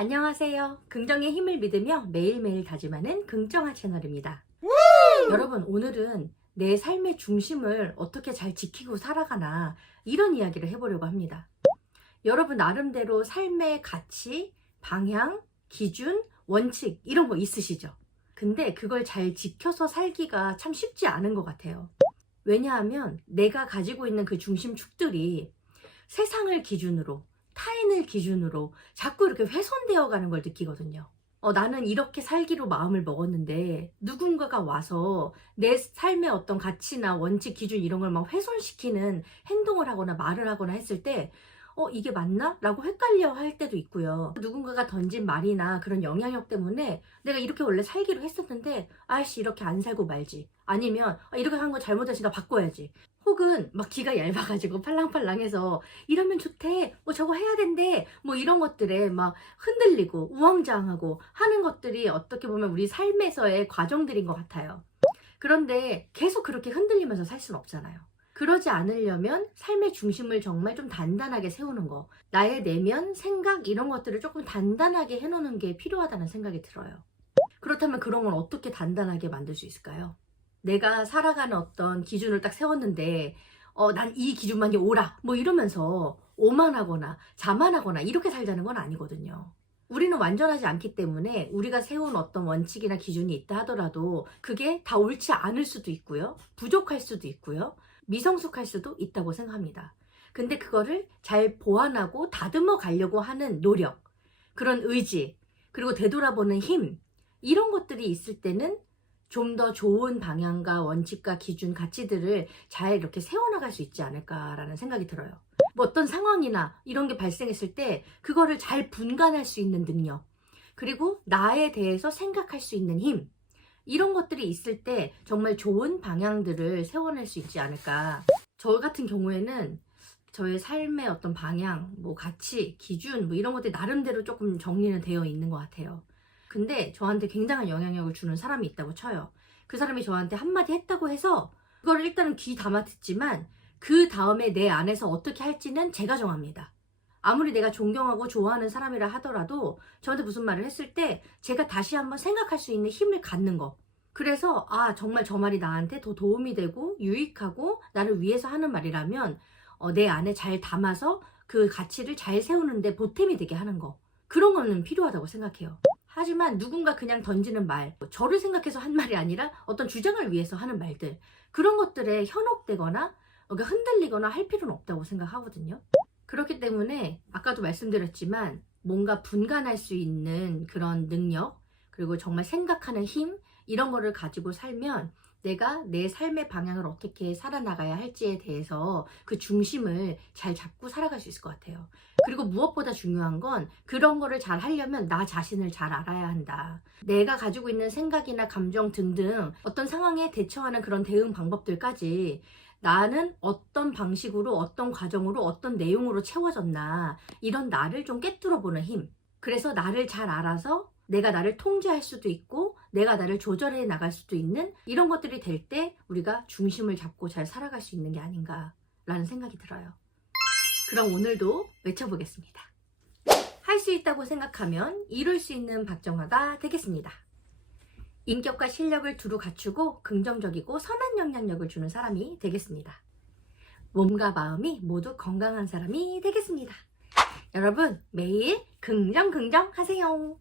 안녕하세요. 긍정의 힘을 믿으며 매일매일 다짐하는 긍정화 채널입니다. 여러분, 오늘은 내 삶의 중심을 어떻게 잘 지키고 살아가나 이런 이야기를 해보려고 합니다. 여러분 나름대로 삶의 가치, 방향, 기준, 원칙 이런 거 있으시죠? 근데 그걸 잘 지켜서 살기가 참 쉽지 않은 것 같아요. 왜냐하면 내가 가지고 있는 그 중심축들이 세상을 기준으로, 타인을 기준으로 자꾸 이렇게 훼손되어 가는 걸 느끼거든요. 나는 이렇게 살기로 마음을 먹었는데 누군가가 와서 내 삶의 어떤 가치나 원칙, 기준 이런 걸 막 훼손시키는 행동을 하거나 말을 하거나 했을 때 이게 맞나? 라고 헷갈려 할 때도 있고요. 누군가가 던진 말이나 그런 영향력 때문에 내가 이렇게 원래 살기로 했었는데 아이씨 이렇게 안 살고 말지. 아니면 이렇게 한 거 잘못했으니까 바꿔야지. 혹은 막 기가 얇아가지고 팔랑팔랑해서 이러면 좋대, 뭐 저거 해야 된대, 뭐 이런 것들에 막 흔들리고 우왕좌왕하고 하는 것들이 어떻게 보면 우리 삶에서의 과정들인 것 같아요. 그런데 계속 그렇게 흔들리면서 살 수는 없잖아요. 그러지 않으려면 삶의 중심을 정말 좀 단단하게 세우는 거, 나의 내면, 생각 이런 것들을 조금 단단하게 해놓는 게 필요하다는 생각이 들어요. 그렇다면 그런 건 어떻게 단단하게 만들 수 있을까요? 내가 살아가는 어떤 기준을 딱 세웠는데 난 이 기준만이 옳아 뭐 이러면서 오만하거나 자만하거나 이렇게 살자는 건 아니거든요. 우리는 완전하지 않기 때문에 우리가 세운 어떤 원칙이나 기준이 있다 하더라도 그게 다 옳지 않을 수도 있고요. 부족할 수도 있고요. 미성숙할 수도 있다고 생각합니다. 근데 그거를 잘 보완하고 다듬어 가려고 하는 노력, 그런 의지, 그리고 되돌아보는 힘 이런 것들이 있을 때는 좀 더 좋은 방향과 원칙과 기준, 가치들을 잘 이렇게 세워나갈 수 있지 않을까라는 생각이 들어요. 뭐 어떤 상황이나 이런 게 발생했을 때 그거를 잘 분간할 수 있는 능력, 그리고 나에 대해서 생각할 수 있는 힘, 이런 것들이 있을 때 정말 좋은 방향들을 세워낼 수 있지 않을까. 저 같은 경우에는 저의 삶의 어떤 방향, 뭐 가치, 기준 뭐 이런 것들이 나름대로 조금 정리는 되어 있는 것 같아요. 근데 저한테 굉장한 영향력을 주는 사람이 있다고 쳐요. 그 사람이 저한테 한마디 했다고 해서 그걸 일단은 귀 담아 듣지만 그 다음에 내 안에서 어떻게 할지는 제가 정합니다. 아무리 내가 존경하고 좋아하는 사람이라 하더라도 저한테 무슨 말을 했을 때 제가 다시 한번 생각할 수 있는 힘을 갖는 거. 그래서 정말 저 말이 나한테 더 도움이 되고 유익하고 나를 위해서 하는 말이라면 내 안에 잘 담아서 그 가치를 잘 세우는데 보탬이 되게 하는 거. 그런 거는 필요하다고 생각해요. 하지만 누군가 그냥 던지는 말, 저를 생각해서 한 말이 아니라 어떤 주장을 위해서 하는 말들, 그런 것들에 현혹되거나 흔들리거나 할 필요는 없다고 생각하거든요. 그렇기 때문에 아까도 말씀드렸지만 뭔가 분간할 수 있는 그런 능력, 그리고 정말 생각하는 힘 이런 거를 가지고 살면 내가 내 삶의 방향을 어떻게 살아나가야 할지에 대해서 그 중심을 잘 잡고 살아갈 수 있을 것 같아요. 그리고 무엇보다 중요한 건 그런 거를 잘 하려면 나 자신을 잘 알아야 한다. 내가 가지고 있는 생각이나 감정 등등 어떤 상황에 대처하는 그런 대응 방법들까지 나는 어떤 방식으로 어떤 과정으로 어떤 내용으로 채워졌나 이런 나를 좀 꿰뚫어 보는 힘. 그래서 나를 잘 알아서 내가 나를 통제할 수도 있고 내가 나를 조절해 나갈 수도 있는 이런 것들이 될 때 우리가 중심을 잡고 잘 살아갈 수 있는 게 아닌가라는 생각이 들어요. 그럼 오늘도 외쳐보겠습니다. 할 수 있다고 생각하면 이룰 수 있는 박정화가 되겠습니다. 인격과 실력을 두루 갖추고 긍정적이고 선한 영향력을 주는 사람이 되겠습니다. 몸과 마음이 모두 건강한 사람이 되겠습니다. 여러분 매일 긍정 하세요.